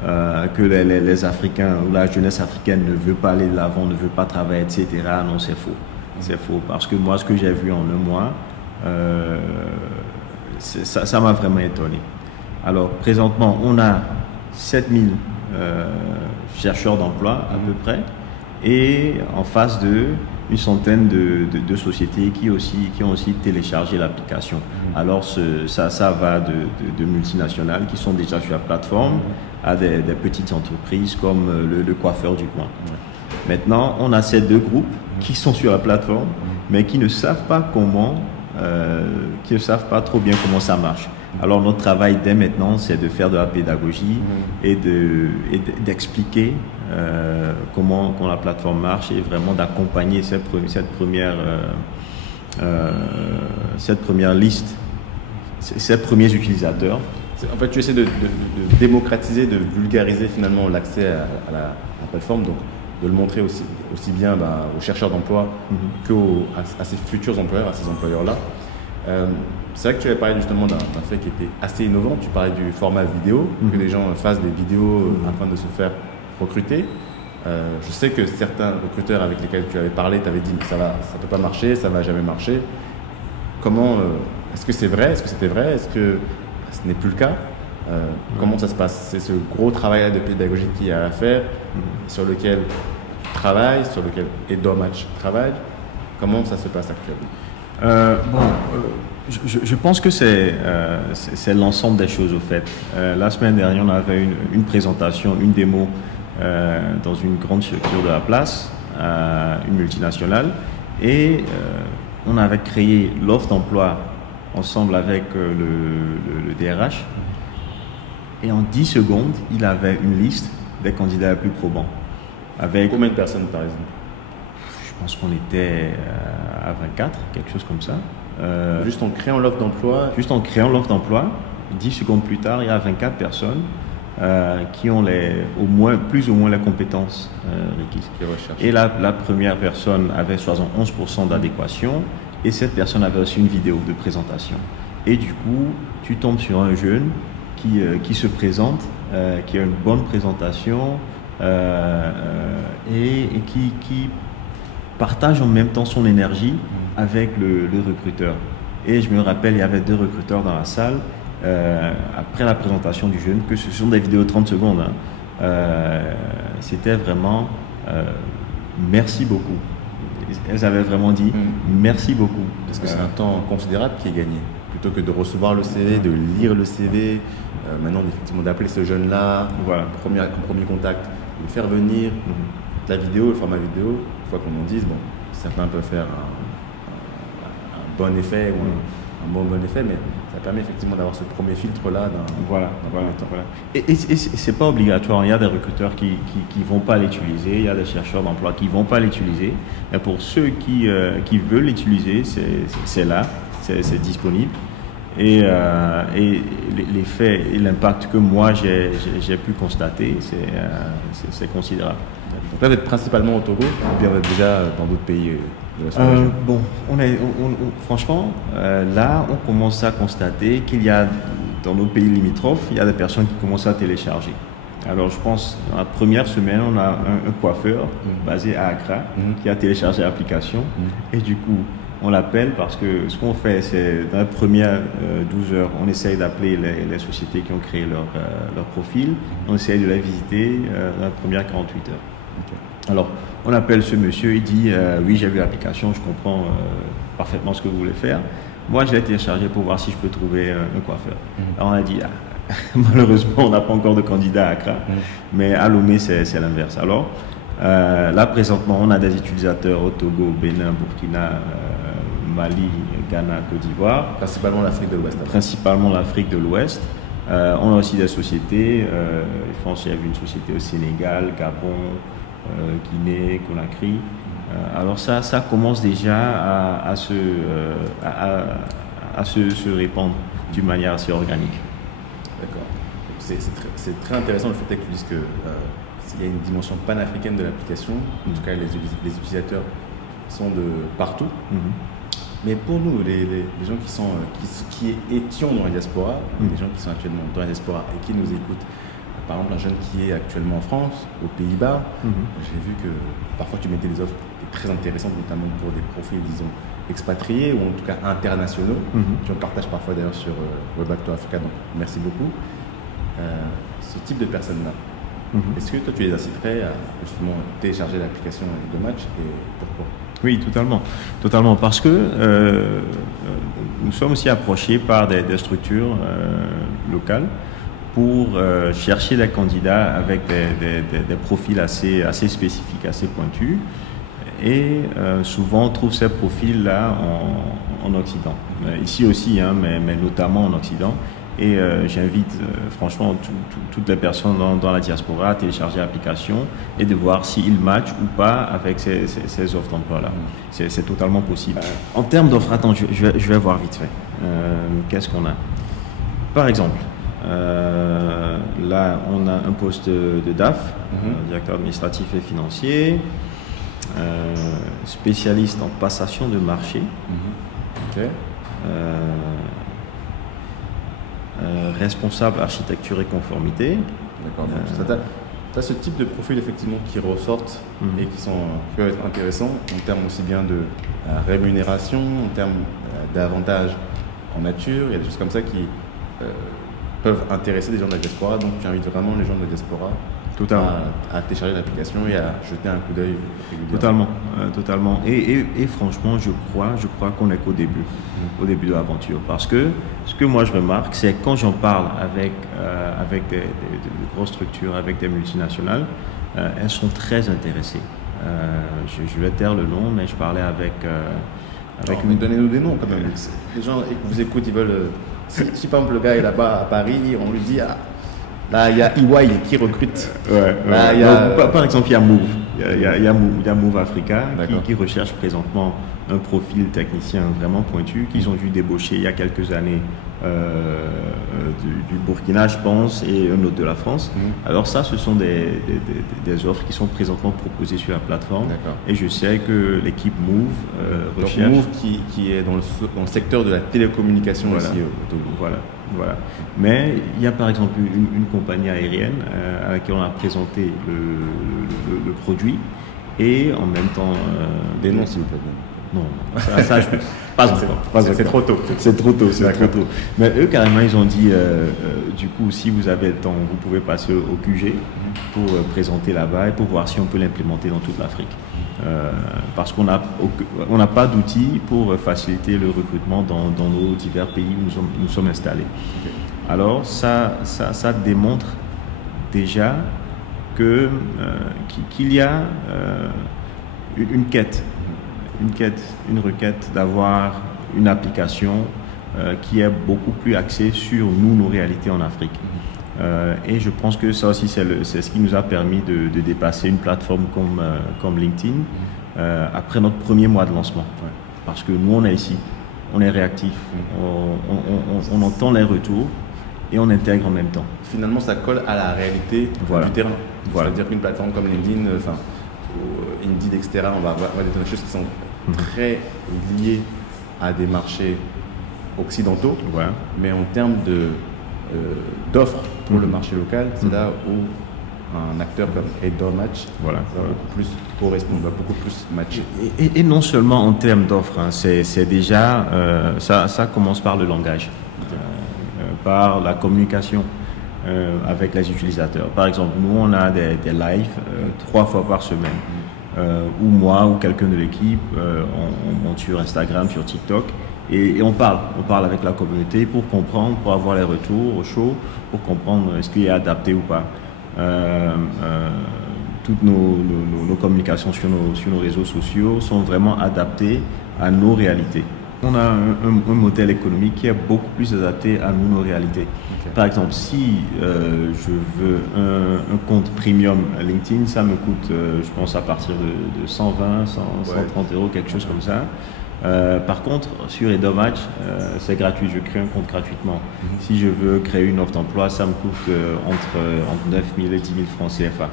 que les Africains ou la jeunesse africaine ne veut pas aller de l'avant, ne veut pas travailler, etc. Non, c'est faux. C'est faux. Parce que moi, ce que j'ai vu en 1 mois, ça m'a vraiment étonné. Alors, présentement, on a 7000 chercheurs d'emploi à peu près, et en face une centaine de sociétés qui ont aussi téléchargé l'application. Alors ça va de multinationales qui sont déjà sur la plateforme à des petites entreprises comme le coiffeur du coin. Maintenant, on a ces deux groupes qui sont sur la plateforme mais qui ne savent pas comment qui ne savent pas trop bien comment ça marche. Alors notre travail dès maintenant, c'est de faire de la pédagogie et d'expliquer comment la plateforme marche et vraiment d'accompagner cette première liste, ces premiers utilisateurs. En fait, tu essaies de démocratiser, de vulgariser finalement l'accès à la plateforme, donc de le montrer aussi bien aux chercheurs d'emploi qu'à ces futurs employeurs, à ces employeurs-là. C'est vrai que tu avais parlé justement d'un fait qui était assez innovant. Tu parlais du format vidéo, que les gens fassent des vidéos afin de se faire recruter. Je sais que certains recruteurs avec lesquels tu avais parlé t'avaient dit que ça peut pas marcher, ça va jamais marcher. Comment est-ce que c'est vrai? Est-ce que c'était vrai? Est-ce que ce n'est plus le cas? Comment ça se passe? C'est ce gros travail de pédagogie qu'il y a à faire, sur lequel tu travailles, sur lequel Edomatch travaille. Comment ça se passe actuellement? Je pense que c'est l'ensemble des choses au fait. La semaine dernière, on avait une présentation, une démo dans une grande structure de la place, une multinationale, et on avait créé l'offre d'emploi ensemble avec le DRH. Et en 10 secondes, il avait une liste des candidats les plus probants. Avec combien de personnes par exemple? Je pense qu'on était à 24, quelque chose comme ça. Juste en créant l'offre d'emploi? Juste en créant l'offre d'emploi, 10 secondes plus tard, il y a 24 personnes qui ont plus ou moins les compétences requises. Et la première personne avait 71% d'adéquation et cette personne avait aussi une vidéo de présentation. Et du coup, tu tombes sur un jeune qui se présente, qui a une bonne présentation et qui partage en même temps son énergie avec le recruteur. Et je me rappelle, il y avait 2 recruteurs dans la salle après la présentation du jeune, que ce sont des vidéos de 30 secondes. C'était vraiment merci beaucoup. Elles avaient vraiment dit merci beaucoup. Parce que c'est un temps considérable qui est gagné. Plutôt que de recevoir le CV, de lire le CV, maintenant effectivement d'appeler ce jeune-là, voilà. un premier contact, de faire venir la vidéo, le format vidéo, une fois qu'on en dise, bon, certains peuvent faire un bon effet ou un bon effet, mais ça permet effectivement d'avoir ce premier filtre-là. Voilà. Et c'est pas obligatoire, il y a des recruteurs qui vont pas l'utiliser, il y a des chercheurs d'emploi qui vont pas l'utiliser, mais pour ceux qui veulent l'utiliser, c'est là, c'est disponible. Et l'effet et l'impact que moi j'ai pu constater, c'est considérable. Donc là, vous êtes principalement au Togo ou bien vous êtes déjà dans d'autres pays de la sous-région? Bon, franchement, là, on commence à constater qu'il y a, dans nos pays limitrophes, il y a des personnes qui commencent à télécharger. Alors, je pense, dans la première semaine, on a un coiffeur basé à Accra qui a téléchargé l'application et du coup, on l'appelle parce que ce qu'on fait, c'est dans les premières 12 heures, on essaye d'appeler les sociétés qui ont créé leur profil, on essaye de les visiter dans les premières 48 heures. Okay. Alors, on appelle ce monsieur, il dit oui, j'ai vu l'application, je comprends parfaitement ce que vous voulez faire. Moi, je l'ai téléchargé pour voir si je peux trouver un coiffeur. Alors, on a dit malheureusement, on n'a pas encore de candidat à Accra, mais à Lomé, c'est l'inverse. Alors, là, présentement, on a des utilisateurs au Togo, Bénin, Burkina, Mali, Ghana, Côte d'Ivoire. Principalement l'Afrique de l'Ouest. Principalement l'Afrique de l'Ouest. On a aussi des sociétés, je pense qu'il y avait une société au Sénégal, Gabon, Guinée, Conakry. Alors ça commence déjà à se répandre d'une manière assez organique. D'accord. C'est très intéressant le fait que tu dises que il y a une dimension panafricaine de l'application. En tout cas, les utilisateurs sont de partout. Mais pour nous, les gens qui étions dans la diaspora, les gens qui sont actuellement dans la diaspora et qui nous écoutent, par exemple un jeune qui est actuellement en France, aux Pays-Bas, j'ai vu que parfois tu mettais des offres très intéressantes, notamment pour des profils, disons, expatriés ou en tout cas internationaux. Tu en partages parfois d'ailleurs sur Weback to Africa, donc merci beaucoup. Ce type de personnes-là, est-ce que toi tu les inciterais à justement télécharger l'application Edomatch et pourquoi? Oui, totalement, parce que nous sommes aussi approchés par des structures locales pour chercher des candidats avec des profils assez spécifiques, assez pointus. souvent on trouve ces profils-là en Occident. Ici aussi, hein, mais notamment en Occident. Et j'invite franchement toutes les personnes dans la diaspora à télécharger l'application et de voir s'ils matchent ou pas avec ces offres d'emploi-là. C'est totalement possible. En termes d'offres, attends, je vais voir vite fait. Qu'est-ce qu'on a? Par exemple, là, on a un poste de DAF, directeur administratif et financier, spécialiste en passation de marché. Ok. Responsable architecture et conformité. D'accord. Tu as ce type de profil effectivement qui ressortent et qui peuvent être intéressants en termes aussi bien de rémunération, en termes d'avantages en nature. Il y a des choses comme ça qui peuvent intéresser des gens de la diaspora. Donc tu invites vraiment les gens de la diaspora à télécharger l'application et à jeter un coup d'œil régulièrement. Totalement. Et franchement, je crois qu'on n'est qu'au début de l'aventure. Parce que ce que moi je remarque, c'est quand j'en parle avec des grosses structures, avec des multinationales, elles sont très intéressées. Je vais taire le nom, mais je parlais avec mais donnez-nous des noms quand même. Les gens vous écoutent, ils veulent. Si par exemple le gars est là-bas à Paris, on lui dit là il y a EY qui recrute. Par exemple, il y a Move. Il y a Move Africa qui recherche présentement un profil technicien vraiment pointu qu'ils ont dû débaucher il y a quelques années du Burkina, je pense, et un autre de la France. Alors ça, ce sont des offres qui sont présentement proposées sur la plateforme. Et je sais que l'équipe Move recherche... Donc Move qui est dans le secteur de la télécommunication ici au Togo. Voilà. Mais il y a par exemple une compagnie aérienne à laquelle on a présenté le produit et en même temps... Des noms s'il vous plaît. Non, ça je peux pas encore. C'est trop tôt. C'est trop tôt. Mais eux, carrément, ils ont dit, du coup, si vous avez le temps, vous pouvez passer au QG pour présenter là-bas et pour voir si on peut l'implémenter dans toute l'Afrique. Parce qu'on n'a pas d'outils pour faciliter le recrutement dans nos divers pays où nous sommes installés. Alors, ça démontre déjà qu'il y a une requête d'avoir une application qui est beaucoup plus axée sur nos réalités en Afrique. Et je pense que ça aussi, c'est ce qui nous a permis de dépasser une plateforme comme LinkedIn après notre premier mois de lancement. Parce que nous, on est ici, on est réactif, on entend les retours et on intègre en même temps. Finalement, ça colle à la réalité du terrain. C'est-à-dire qu'une plateforme comme LinkedIn, ou Indeed, etc., on va avoir des choses qui sont très liées à des marchés occidentaux, mais en termes d'offres pour le marché local, c'est là où un acteur comme HeadDoorMatch va beaucoup plus correspondre, va beaucoup plus matcher. Et non seulement en termes d'offres, hein, c'est déjà, ça commence par le langage, par la communication avec les utilisateurs. Par exemple, nous on a des lives 3 fois par semaine, ou moi ou quelqu'un de l'équipe, on monte sur Instagram, sur TikTok, et on parle avec la communauté pour comprendre, pour avoir les retours au chaud, pour comprendre est-ce qu'il est adapté ou pas. Toutes nos communications sur nos réseaux sociaux sont vraiment adaptées à nos réalités. On a un modèle économique qui est beaucoup plus adapté à nos réalités. Par exemple, si je veux un compte premium LinkedIn, ça me coûte, je pense, à partir de 120, 130 euros, quelque chose comme ça. Par contre, sur HeadDoorMatch, c'est gratuit, je crée un compte gratuitement. Si je veux créer une offre d'emploi, ça me coûte entre 9 000 et 10 000 francs CFA.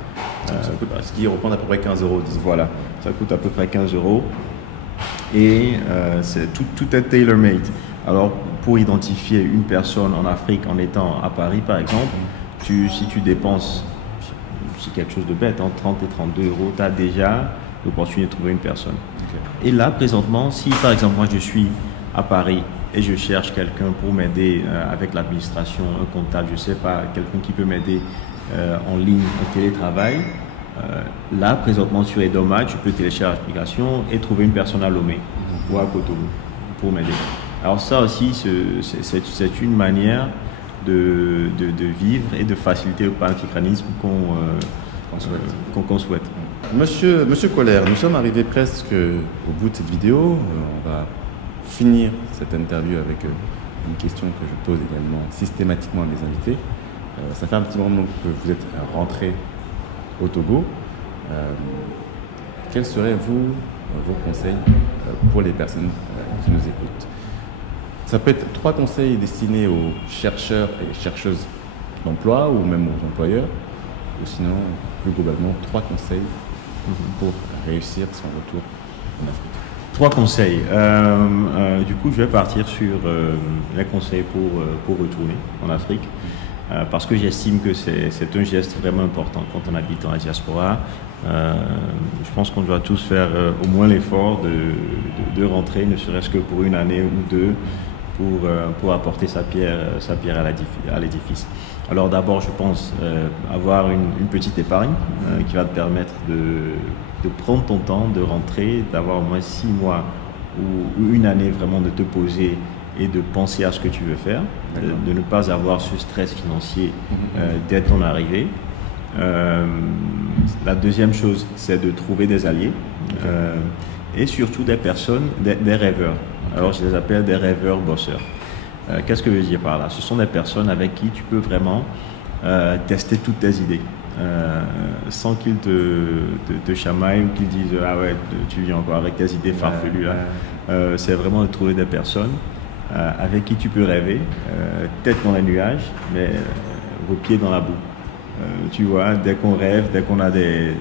Ce qui reprend à peu près 15 euros. Voilà, ça coûte à peu près 15 euros. Et tout est tailor-made. Alors, pour identifier une personne en Afrique en étant à Paris, par exemple, si tu dépenses, c'est quelque chose de bête, entre 30 et 32 euros, tu as déjà l'opportunité de trouver une personne. Et là, présentement, si par exemple, moi je suis à Paris et je cherche quelqu'un pour m'aider avec l'administration, un comptable, je ne sais pas, quelqu'un qui peut m'aider en ligne, en télétravail, là, présentement sur HeadDoorMatch, je peux télécharger l'application et trouver une personne à Lomé ou à Cotonou pour m'aider. Alors ça aussi, c'est une manière de vivre et de faciliter le panafricanisme qu'on qu'on souhaite. Monsieur Koller, nous sommes arrivés presque au bout de cette vidéo. On va finir cette interview avec une question que je pose également systématiquement à mes invités. Ça fait un petit moment que vous êtes rentré au Togo. Quels seraient vos conseils pour les personnes qui nous écoutent? Ça peut être 3 conseils destinés aux chercheurs et chercheuses d'emploi ou même aux employeurs, ou sinon, plus globalement, 3 conseils pour réussir son retour en Afrique. 3 conseils. Du coup, je vais partir sur les conseils pour retourner en Afrique, parce que j'estime que c'est un geste vraiment important quand on habite en diaspora. Je pense qu'on doit tous faire au moins l'effort de rentrer, ne serait-ce que pour une année ou 2, pour apporter sa pierre à l'édifice. Alors d'abord, je pense avoir une petite épargne qui va te permettre de prendre ton temps, de rentrer, d'avoir au moins 6 mois ou une année vraiment de te poser et de penser à ce que tu veux faire, de ne pas avoir ce stress financier dès ton arrivée. La deuxième chose, c'est de trouver des alliés et surtout des personnes, des rêveurs. Alors je les appelle des rêveurs bosseurs. Qu'est-ce que je veux dire par là? Ce sont des personnes avec qui tu peux vraiment tester toutes tes idées sans qu'ils te chamaillent ou qu'ils disent « Ah ouais, tu viens encore avec tes idées farfelues là ». C'est vraiment de trouver des personnes avec qui tu peux rêver, tête dans les nuages, mais vos pieds dans la boue. Tu vois, dès qu'on rêve, dès qu'on a des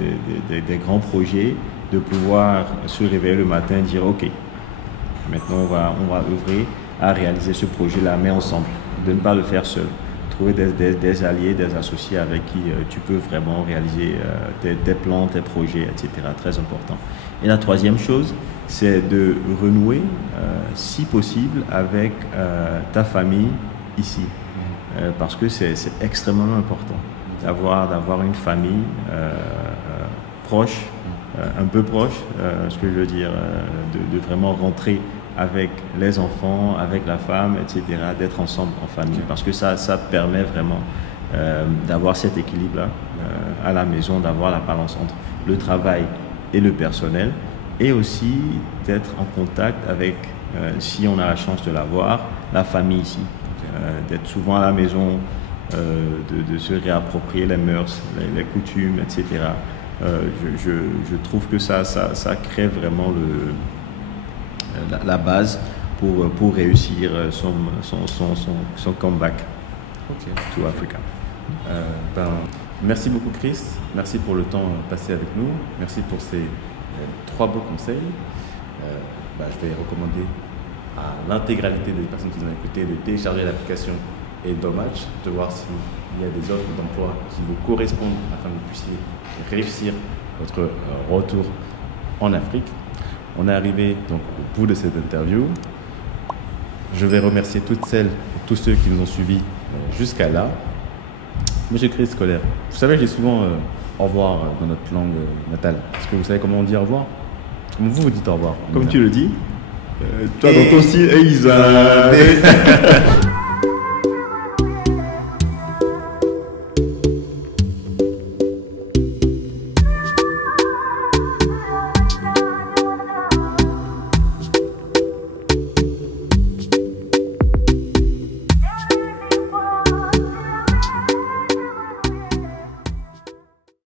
grands projets, de pouvoir se réveiller le matin et dire « Ok, maintenant on va œuvrer à réaliser ce projet-là, mais ensemble, de ne pas le faire seul. Trouver des alliés, des associés avec qui tu peux vraiment réaliser tes plans, tes projets, etc. Très important. Et la troisième chose, c'est de renouer, si possible, avec ta famille ici. Parce que c'est extrêmement important d'avoir une famille proche, un peu proche, ce que je veux dire, de vraiment rentrer avec les enfants, avec la femme, etc., d'être ensemble en famille, parce que ça permet vraiment d'avoir cet équilibre-là à la maison, d'avoir la balance entre le travail et le personnel, et aussi d'être en contact avec, si on a la chance de l'avoir, la famille ici, d'être souvent à la maison, de se réapproprier les mœurs, les coutumes, etc. Je trouve que ça crée vraiment la base pour réussir son comeback to Africa. Merci beaucoup Chris, merci pour le temps passé avec nous, merci pour ces 3 beaux conseils. Je vais recommander à l'intégralité des personnes qui nous ont écouté de télécharger l'application Endomatch, de voir s'il y a des offres d'emploi qui vous correspondent afin que vous puissiez réussir votre retour en Afrique. On est arrivé donc au bout de cette interview. Je vais remercier toutes celles et tous ceux qui nous ont suivis jusqu'à là. Monsieur Chris Koller, vous savez, je dis souvent au revoir dans notre langue natale. Est-ce que vous savez comment on dit au revoir? Comment vous dites au revoir? Comme tu le dis, toi dans ton style, Isa.